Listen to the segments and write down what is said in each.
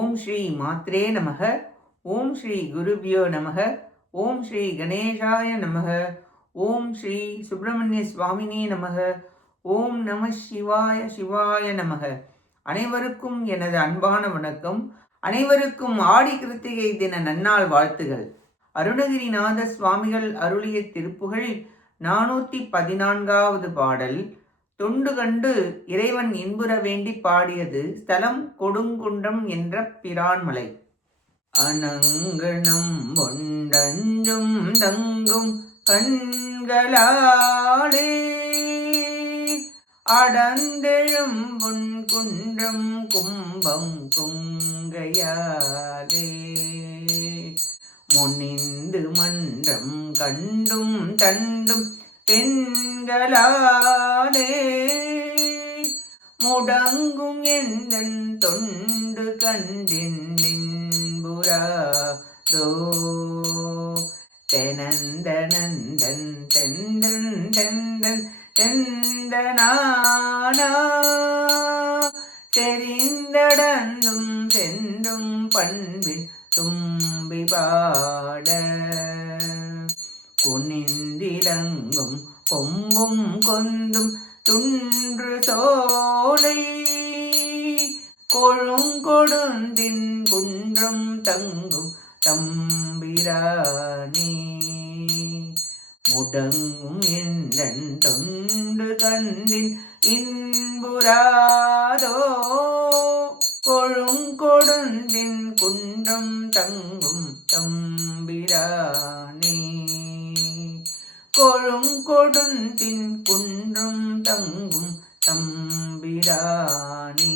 ஓம் ஸ்ரீ மாத்ரே நமக. ஓம் ஸ்ரீ குருபியோ நமக. ஓம் ஸ்ரீ கணேசாய நமக. ஓம் ஸ்ரீ சுப்பிரமணிய சுவாமினே நமக. ஓம் நம சிவாய சிவாய நமக. அனைவருக்கும் எனது அன்பான வணக்கம். அனைவருக்கும் ஆடி கிருத்திகை தின நன்னாள் வாழ்த்துகள். அருணகிரிநாத சுவாமிகள் அருளிய திருப்புகழில் 414வது பாடல். தொண்டு கண்டு இறைவன் இன்புற வேண்டி பாடியது. ஸ்தலம் கொடுங்குன்றம் என்ற பிரான்மலை. அனங்கணம் ஒண்டஞ்சும் தங்கும் கண்களாலே அடந்தெழும் பொன்குன்றம் கும்பம் கொங்கையாலே முனிந்து மன்றம் கண்டும் தண்டும் பெண்களாலே முடங்கும் எந்தன் தொண்டு கண்டின் நின்புறாதோ தெனந்தனந்தன் தெந்தன் தெந்தன் தெந்தனானா தெரிந்தடந்தும் சென்றும் பண்பின் தும்பி பாட குனிந்திலங்கும் கொம்பும் கொந்தும் துன்று சோலை கொழுங்கொடுந்தின் குன்றம் தங்கும் தம்பிரானே முடங்கும் எந்தன் தொண்டு கண்டின் இன்புறாதோ கொழுங்கொடுந்தின் குன்றம் தங்கும் தம்பிரானே கொழுங்கொடுந்தின் குன்றம் தங்கும் தம்பிரானே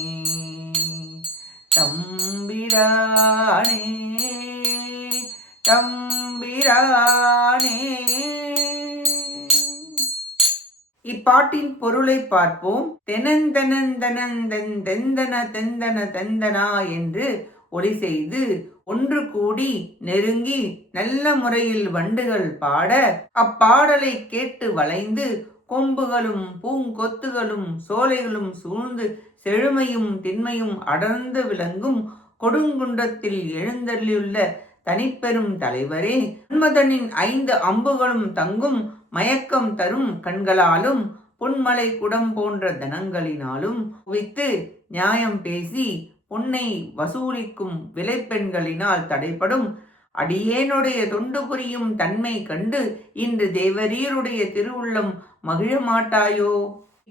தம்பிரானே தம்பிரானே. இப்பாட்டின் பொருளை பார்ப்போம். தெனந்தனந்தனந்தெந்தன தெந்தன தெந்தனா என்று ஒலி செய்து ஒன்று கூடி நெருங்கி நல்ல முறையில் வண்டுகள் பாட அப்பாடலை கேட்டு வளைந்து கொம்புகளும் பூங்கொத்துகளும் சோலைகளும் சூழ்ந்து செழுமையும் திண்மையும் அடர்ந்து விளங்கும் கொடுங்குன்றத்தில் எழுந்தள்ளியுள்ள தனிப்பெரும் தலைவரே, மன்மதனின் 5 அம்புகளும் தங்கும் மயக்கம் தரும் கண்களாலும் பொன்மலை குடம் போன்ற தனங்களினாலும் குவித்து நியாயம் பேசி பொன்னை வசூலிக்கும் விலைப்பெண்களினால் தடைப்படும் அடியேனுடைய தொண்டு புரியும் தன்மை கண்டு இன்று தேவரீருடைய திருவுள்ளம் மகிழ மாட்டாயோ?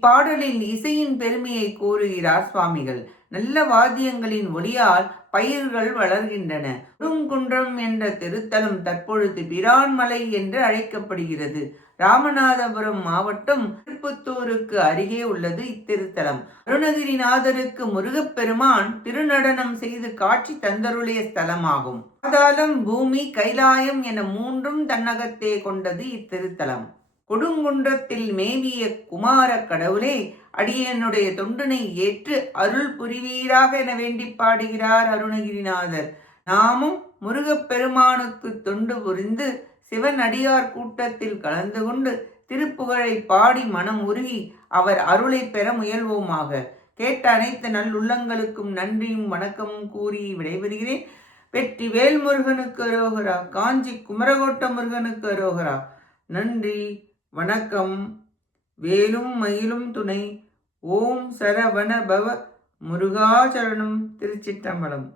பாடலில் இசையின் பெருமையை கூறுகிறார் சுவாமிகள். நல்ல வாத்தியங்களின் ஒளியால் பயிர்கள் வளர்கின்றன. கொடுங்குன்றம் என்ற திருத்தலம் தற்பொழுது பிரான்மலை என்று அழைக்கப்படுகிறது. ராமநாதபுரம் மாவட்டம் திருப்பத்தூருக்கு அருகே உள்ளது இத்திருத்தலம். அருணகிரிநாதருக்கு முருகப்பெருமான் திருநடனம் செய்து காட்சி தந்தருளிய ஸ்தலமாகும். பாதாளம், பூமி, கைலாயம் என 3ம் தன்னகத்தே கொண்டது இத்திருத்தலம். கொடுங்குன்றத்தில் மேவிய குமார கடவுளே, அடியனுடைய தொண்டினை ஏற்று அருள் புரிவீராக என வேண்டி பாடுகிறார் அருணகிரிநாதர். நாமும் முருகப்பெருமானுக்கு தொண்டு புரிந்து சிவன் அடியார் கூட்டத்தில் கலந்து கொண்டு திருப்புகழை பாடி மனம் உருகி அவர் அருளை பெற முயல்வோமாக. கேட்ட அனைத்து நல்லுள்ளங்களுக்கும் நன்றியும் வணக்கமும் கூறி விடைபெறுகிறேன். வெற்றி வேல் முருகனுக்கு அரோகரா. காஞ்சி குமரகோட்ட முருகனுக்கு அரோகரா. நன்றி, வணக்கம். வேலும் மயிலும் துணை. ஓம் சரவண பவ முருகாசரணம். திருச்சிற்றம்பலம்.